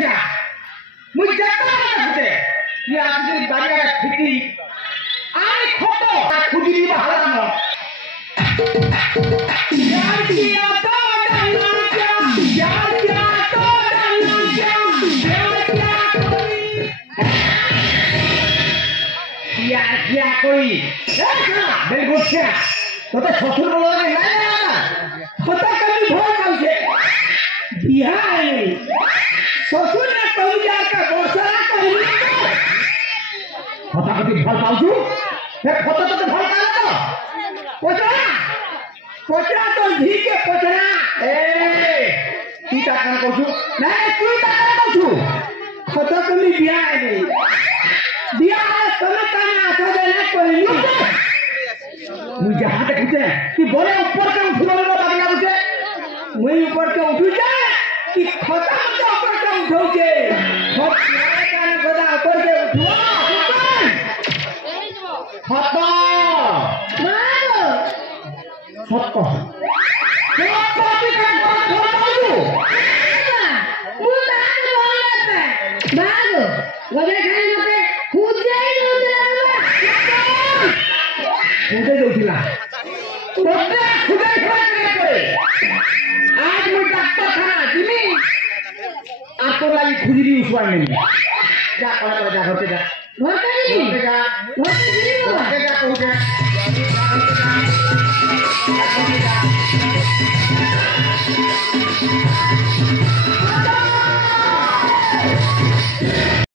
जा मुझे जाता है ये आपकी बारी का ठिकी आई खोटो खुजली बहाना न यार किया तो डरना क्या यार क्या तो डरना क्या यार क्या कोई यार क्या कोई बिल्कुल क्या तो ससुर बोलोगे ना पता कभी भोर काउचे बिहार ससुर ने कहू जा का बोसरा कहू पता कभी भर पाउछु ए फतो तो भर का तो पोचरा तो धी के पोचरा ए तू ता कन कहू नहीं तू ता कन कहू फतो कभी बिहार नहीं दिया समय काना तो देना कोई मुझे हाथ खींचे कि बोले ऊपर के उठो ना बागला मुझे मुझे ऊपर के उठू जाए कि खता मुझे ऊपर के उठो के बहुत किराए का ना गोदा ऊपर के उठो खता मारो खता खता भी कर खता दो मुझे हाथ बोलता है मारो गोदे खाने पे कूद जाए खुदे जोतिला तोते खुदे खा करे आज मैं डॉक्टर खाना जिमी आपको वाली खुजली उठवा नहीं जा होते जा होते जा